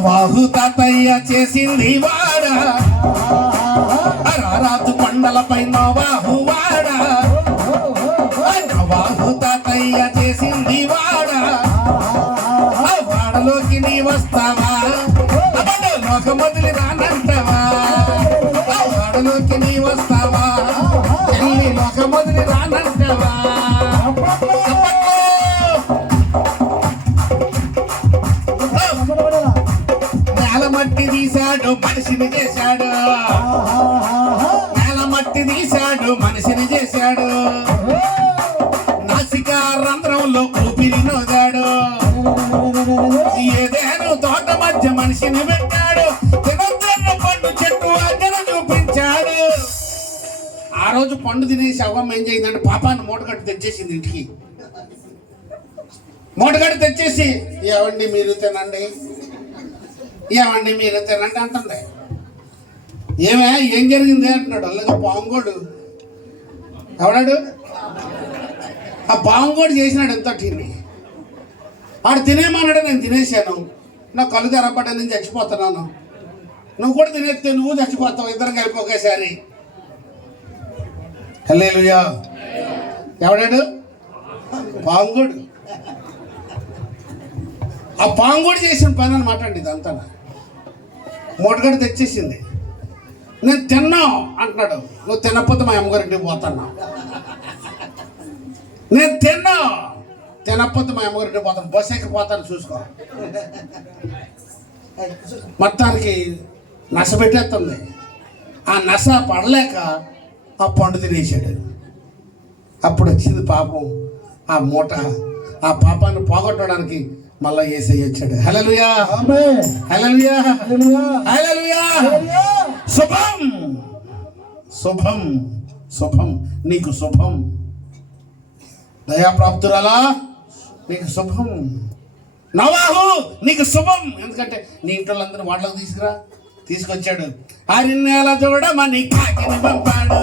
నవాహు తాతయ్య చేసింది వాడ. రాజు కొండలపై నవాహు వాడ నవాహు తాతయ్య చేసింది వాడ. వాడలోకి నీ వస్తావా? లోక మొదలు రానంటావా? వాడలోకి నీ వస్తావా? లోక మొదలు రానంటావా? మధ్య మనిషిని పెట్టాడు. పండు చెట్టు చూపించాడు. ఆ రోజు పండు తినేసి అవ్వమ్మ ఏం చేయిందంటే పాపాన్ని మూటగట్టు తెచ్చేసింది ఇంటికి. మూటగట్టు తెచ్చేసి ఏవండి మీరు తినండి? ఏమండి మీరు తినండి? అంటుంది ఏమే ఏం జరిగింది? అంటున్నాడు. అలాగే పాంగోడు ఎవడాడు? ఆ పాంగోడు చేసినాడు ఎంత టీని ఆడు తినేమన్నాడు? నేను తినేసాను నా కళ్ళు తెరపడ్డా నేను చచ్చిపోతున్నాను. నువ్వు కూడా తినేస్తే నువ్వు చచ్చిపోతావు ఇద్దరం కలిపి ఒకేసారి. కల్లేలుయా ఎవడాడు? పాంగుడు. ఆ పాంగుడు చేసిన పని అనమాట అండి ఇదంతా. మూటగడ తెచ్చేసింది. నేను తిన్నాం అంటున్నాడు. నువ్వు తినకపోతే మా అమ్మగారింటికి పోతున్నా నేను తిన్నా. తినకపోతే మా అమ్మగారింటికి పోతాను. బస్ ఎక్కిపోతాను చూసుకో. మొత్తానికి నశ పెట్టేస్తుంది. ఆ నశ పడలేక ఆ పండు తినేసాడు అప్పుడు వచ్చింది పాపం ఆ మూట. ఆ పాపాన్ని పోగొట్టడానికి మళ్ళా ఏసై వచ్చాడు. హలలుయా హలలుయా హల్లెలూయా. శుభం. శుభం. శుభం. నీకు శుభం. దయాప్రాప్తురాలా? నీకు శుభం. నవాహు నీకు శుభం. ఎందుకంటే నీ ఇంట్లో అందరూ వాటిలోకి తీసుకురా. తీసుకొచ్చాడు. అరిన్నెల చూడమని కాకిని పంపాడు.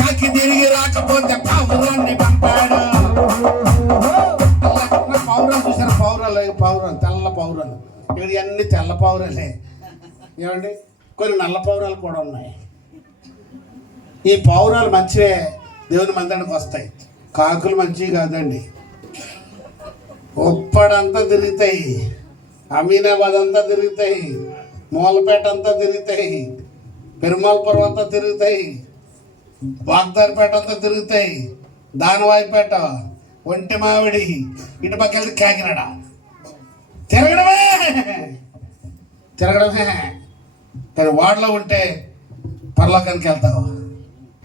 కాకి తిరిగి రాకపోతే పావురాన్ని పంపాడు. పావురాలు చూసారు? పావురాలు పావురాలు? తెల్ల పావురాలు. ఇక్కడ అన్ని తెల్ల పావురాలే. ఏమండి? కొన్ని నల్ల పావురాలు కూడా ఉన్నాయి. ఈ పావురాలు మంచివే. దేవుని మందిరానికి వస్తాయి. కాకులు మంచివి కాదండి. ఉప్పడంతా తిరుగుతాయి. అమీనాబాద్ అంతా తిరుగుతాయి. మూలపేట అంతా తిరుగుతాయి. పెరుమాల్పురం అంతా తిరుగుతాయి. వాగ్దారిపేట అంతా తిరుగుతాయి. దానవాయిపేట ఒంటి మామిడి ఇటు పక్క వెళ్తే కాకినాడ. తిరగడమే! తిరగడమే! కానీ వాడలో ఉంటే పరలోకానికి వెళ్తావు?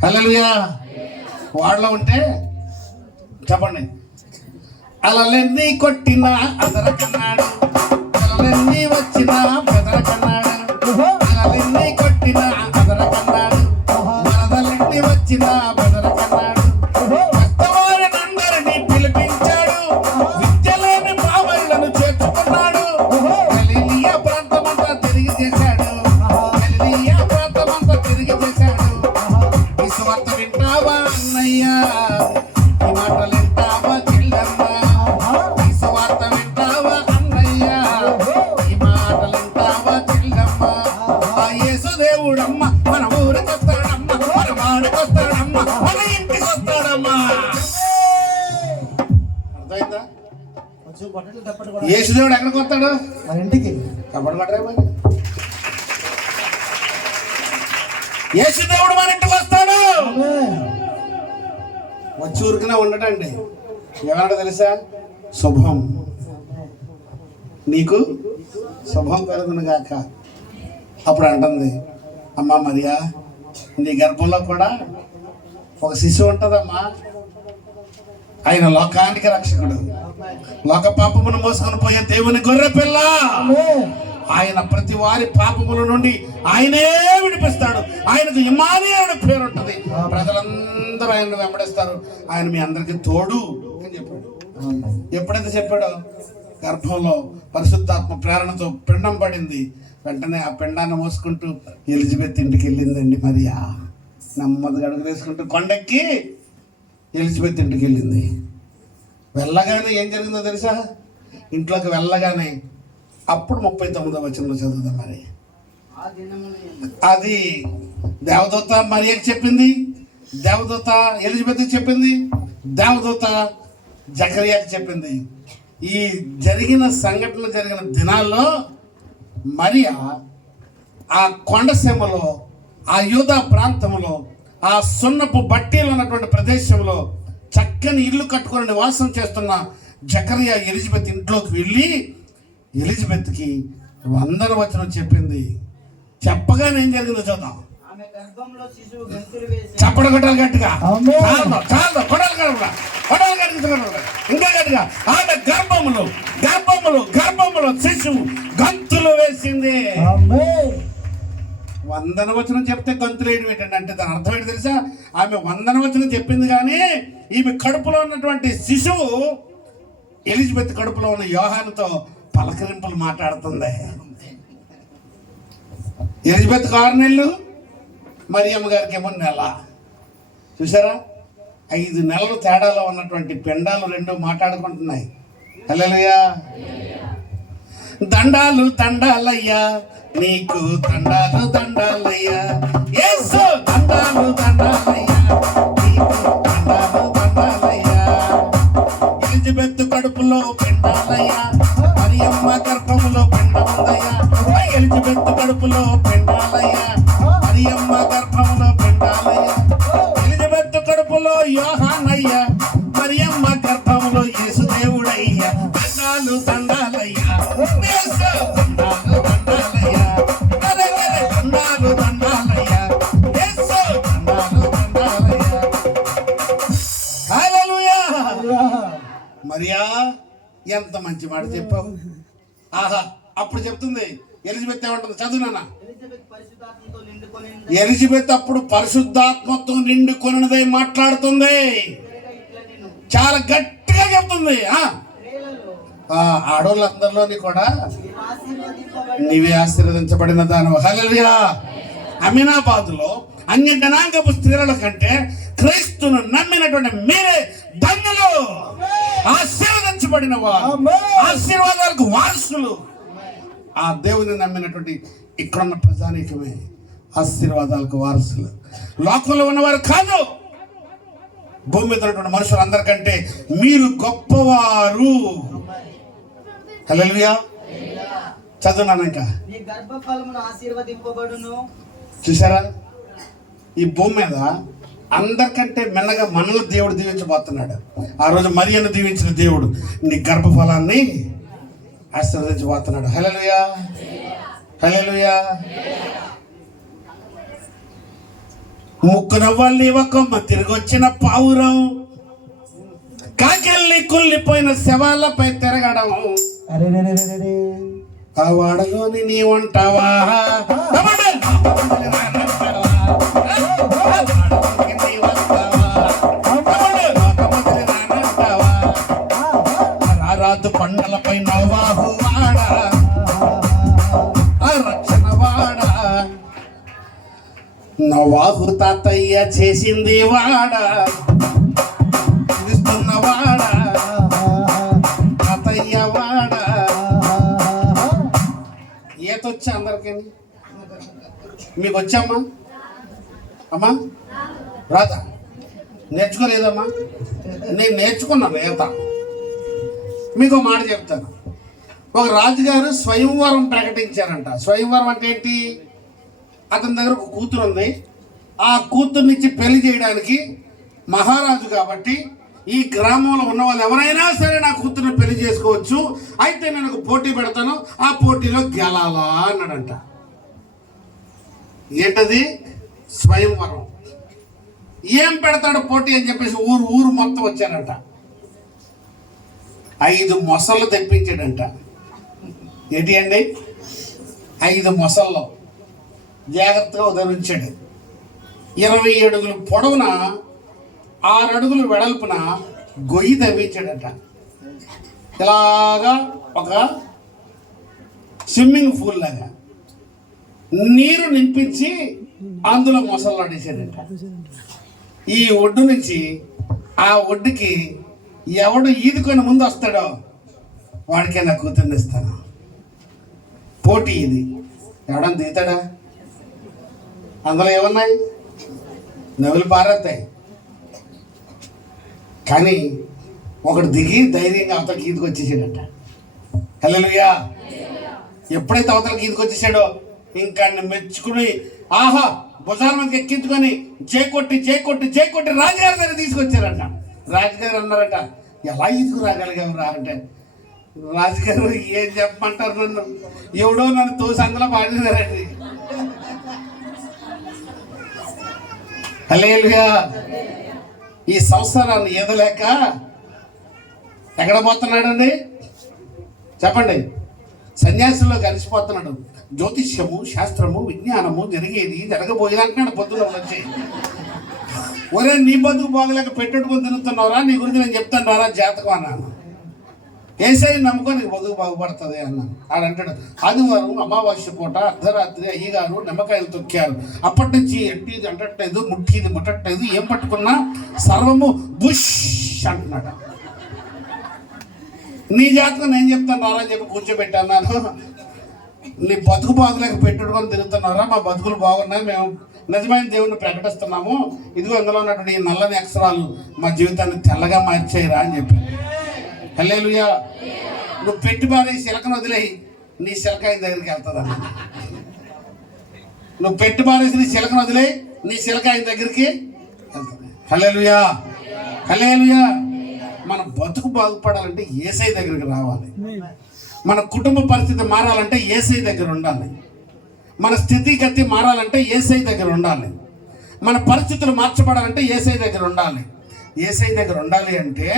హలో వాడలో ఉంటే చెప్పండి. అలలెన్ని కొట్టినా అదరకన్నాడు అలలెన్ని వచ్చినా బెదరకన్నాడు అలలెన్ని కొట్టినా అదరకన్నాడు వరదలెన్ని వచ్చినా కొంచెం కొట్టట్లు తప్పటి కూడా. యేసు దేవుడు ఎక్కడికి వస్తాడు? మన ఇంటికి. కబడి పడరే మరి. యేసు దేవుడు మన ఇంటికి వస్తాడు. వచ్చి ఊరికనే ఉండటండి. ఏమన్నా తెలుసా? శుభం. నీకు శుభం కలుగును గాక. అప్పుడు అంటుంది అమ్మా మరియా నీ గర్భంలో కూడా ఒక శిశువు ఉంటుందమ్మా. ఆయన లోకానికి రక్షకుడు. లోక పాపమును మోసుకొని పోయే దేవుని గొర్రె పిల్ల. ఆయన ప్రతి వారి పాపముల నుండి ఆయనే విడిపిస్తాడు. ఆయనకు ఇమానియుడు పేరు ఉంటుంది. ప్రజలందరూ ఆయన వెంబడిస్తారు. ఆయన మీ అందరికి తోడు అని చెప్పాడు. ఎప్పుడైతే చెప్పాడో? గర్భంలో పరిశుద్ధాత్మ ప్రేరణతో పిండం పడింది. వెంటనే ఆ పిండాన్ని మోసుకుంటూ ఎలిజబెత్ ఇంటికి వెళ్ళిందండి మరియా. నెమ్మదిగా అడుగు వేసుకుంటూ కొండెక్కి ఎలిజబెత్ ఇంటికి వెళ్ళింది. వెళ్ళగానే ఏం జరిగిందో తెలుసా? ఇంట్లోకి వెళ్ళగానే అప్పుడు ముప్పై తొమ్మిదో వచనంలో చదువుదాం మరి. అది దేవదూత మరియకి చెప్పింది దేవదూత ఎలిజబెత్ చెప్పింది దేవదూత జకరియాకి చెప్పింది. ఈ జరిగిన సంఘటన జరిగిన దినాల్లో మరియా ఆ కొండసీమలో ఆ యూదా ప్రాంతంలో ఆ సున్నపు బట్టీలు ఉన్నటువంటి ప్రదేశంలో చక్కని ఇల్లు కట్టుకొని నివాసం చేస్తున్న జకరియా ఎలిజబెత్ ఇంట్లోకి వెళ్ళి ఎలిజబెత్కి వందన వచనం చెప్పింది. చెప్పగానే ఏం జరిగిందో చూద్దాం. ఆమె గర్భంలో శిశువు గంతులు వేసి చప్పడ కొట్టాలి గట్టిగా. చాలు చాలు కొడాలి గట్టిగా. కొడాలి గట్టిగా. ఇంకా గట్టిగా. ఆమె గర్భములు గర్భములు గర్భములు శిశువు వందన వచనం చెప్తే గంతులు ఏంటంటే అంటే దాని అర్థం ఏంటి తెలుసా? ఆమె వందన వచనం చెప్పింది కానీ ఈమె కడుపులో ఉన్నటువంటి శిశువు ఎలిజబెత్ కడుపులో ఉన్న యోహానుతో పలకరింపులు మాట్లాడుతుంది. ఎలిజబెత్ ఆరు నెలలు మరియమ్మ గారికి ఏమో నెల. చూసారా ఐదు నెలలు తేడాలో ఉన్నటువంటి పిండాలు రెండు మాట్లాడుకుంటున్నాయి. హల్లెలూయా. దండాలు దండాలయ్యా. నీకు దండాలు దండాలయ్యా. ఎస్ దండాలు దండాలయ్యా. నీకు దండాలు దండాలయ్యా. ఎలిజబెత్ కడుపులో పిండాలయ్యా. మరియమ్మ గర్భములో పిండముందయ్యా. ఎలిజబెత్ కడుపులో ఎంత మంచి మాట చెప్పావు? ఆహా అప్పుడు చెప్తుంది ఎలిజబెత్ ఏమంటుంది? చదువు నాన్న. ఎలిజబెత్ అప్పుడు పరిశుద్ధాత్మతో నిండుకొనినదై మాట్లాడుతుంది. చాలా గట్టిగా చెప్తుంది ఆ? స్త్రీలలో ఆ ఆడోళ్ళందరిలోని కూడా నీవు ఆశీర్వదించబడిన దాని హల్లెలూయా. అమీనాబాద్లో అన్య జనాంగపు స్త్రీల కంటే క్రీస్తును నమ్మినటువంటి మీరే ధన్యులు. ఆశీర్వదించబడిన వారు. ఆశీర్వాదాలకు వారసులు. ఆ దేవుని నమ్మినటువంటి ఇక్కడున్న ప్రజానీకమే ఆశీర్వాదాలకు వారసులు. లోకంలో ఉన్నవారు కాదు. భూమి మీద ఉన్నటువంటి మనుషులు అందరికంటే మీరు గొప్పవారు. హల్లెలూయా. చదువున్నాను ఇంకా. చూసారా ఈ భూమి మీద అందరికంటే మెల్లగా మనల్ని దేవుడు దీవించబోతున్నాడు. ఆ రోజు మరియను దీవించిన దేవుడు నీ గర్భఫలాన్ని ఆశీర్వదించబోతున్నాడు. హల్లెలూయా. హల్లెలూయా. ముక్కు నవ్వాలి ఒక తిరిగి వచ్చిన పావురం. కాకెళ్ళి కుళ్ళిపోయిన శవాలపై తిరగడం. ఆ వాడలోని నీ నవాహు తాతయ్య చేసింది వాడ. వాడ. తాతయ్య వాడ. ఈత వచ్చా అందరికీ? మీకు వచ్చామ్మా అమ్మా? రాదా నేర్చుకోలేదమ్మా? నేను నేర్చుకున్నాను ఈత మీకు మాట చెప్తాను. ఒక రాజుగారు స్వయంవరం ప్రకటించారంట. స్వయంవరం అంటే ఏంటి? అతని దగ్గర ఒక కూతురు ఉంది. ఆ కూతుర్నిచ్చి పెళ్ళి చేయడానికి మహారాజు కాబట్టి ఈ గ్రామంలో ఉన్న వాళ్ళు ఎవరైనా సరే నా కూతుర్ని పెళ్ళి చేసుకోవచ్చు. అయితే నేను ఒక పోటీ పెడతాను. ఆ పోటీలో గెలాలా అన్నాడంట. ఏంటది? స్వయంవరం. ఏం పెడతాడు పోటీ అని చెప్పేసి ఊరు ఊరు మొత్తం వచ్చారంట. ఐదు మొసళ్ళు తెప్పించాడంట. ఏంటి అండి? ఐదు మొసళ్ళు. జాగ్రత్తగా ఉదరించాడు. ఇరవై అడుగులు పొడవున ఆరు అడుగులు వెడల్పున గొయ్యి తవ్వించాడట. ఇలాగా ఒక స్విమ్మింగ్ పూల్ లాగా నీరు నింపించి అందులో మొసళ్ళు ఆడేసాడట ఈ ఒడ్డు నుంచి ఆ ఒడ్డుకి ఎవడు ఈదుకొని ముందు వస్తాడో వాడికే నా కూతుర్ని ఇస్తాను పోటీ ఇది. ఎవడన్నా దిగుతాడా? అందులో ఏమున్నాయి? నవ్వులు పారేస్తాయి కానీ ఒకడు దిగి ధైర్యంగా అవతల గీతకు వచ్చేసాడట. హలోయా ఎప్పుడైతే అవతల గీతకు వచ్చేసాడో ఇంకా మెచ్చుకుని ఆహా భుజాల మీదకి ఎక్కించుకొని చేకొట్టి చేకొట్టి చేకొట్టి రాజుగారి దగ్గర తీసుకొచ్చారంట. రాజుగారు అన్నారట ఎలా ఈదుకు రాగలిగావు రా? అంటే రాజుగారు ఏం చెప్పమంటారు నన్ను? ఎవడో నన్ను తోసి అందులో పాడినారండి హలేలుగా ఈ సంవత్సరాన్ని ఎదలేక ఎక్కడ పోతున్నాడండి చెప్పండి. సన్యాసంలో కలిసిపోతున్నాడు. జ్యోతిష్యము శాస్త్రము విజ్ఞానము జరిగేది జరగబోయేది అంటున్నాడు పొద్దున వచ్చి ఒరే నీ బతుకు పోగలేక పెట్టుకుని తిరుగుతున్నావురా? నీ గురించి నేను చెప్తాను రారా జాతకం అన్నాను. ఏసై నమ్మకం నీకు బతుకు బాగుపడుతుంది అన్నాను ఆడంటాడు ఆదివారం అమావాస్య పూట అర్ధరాత్రి అయ్యగారు నిమ్మకాయలు తొక్కారు. అప్పటి నుంచి ఎట్టిది అంటట్లేదు ముట్టిది ముట్టట్లేదు ఏం పట్టుకున్నా సర్వము బుష్ అంటున్నాడు. నీ జాతకం నేను చెప్తాను రారా చెప్పి కూర్చోబెట్టాను నీ బతుకు బాగులేక పెట్టుకొని తిరుగుతున్నారా? మా బతుకులు బాగున్నాయి మేము నిజమైన దేవుణ్ణి ప్రకటిస్తున్నాము. ఇదిగో ఇందులో ఉన్నటువంటి ఈ నల్లని అక్షరాలు మా జీవితాన్ని తెల్లగా మార్చేయరా అని చెప్పి. హల్లేలుయా. నువ్వు పెట్టి బాగా శిలకను వదిలేయి. నీ శిలక ఆయన దగ్గరికి వెళ్తుంది నువ్వు పెట్టి బారేసి నీ శిలకను వదిలేయి నీ శిలక ఆయన దగ్గరికి వెళ్తుంది హల్లేలుయా. హల్లేలుయా. మన బతుకు బాగుపడాలంటే ఏసై దగ్గరికి రావాలి. మన కుటుంబ పరిస్థితి మారాలంటే ఏసై దగ్గర ఉండాలి. మన స్థితిగతి మారాలంటే ఏసై దగ్గర ఉండాలి. మన పరిస్థితులు మార్చబడాలంటే ఏసై దగ్గర ఉండాలి. ఏసై దగ్గర ఉండాలి అంటే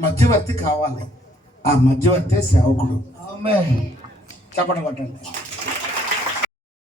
మధ్యవర్తి కావాలి. ఆ మధ్యవర్తి సేవకుడు. చెప్పడం కొట్టండి.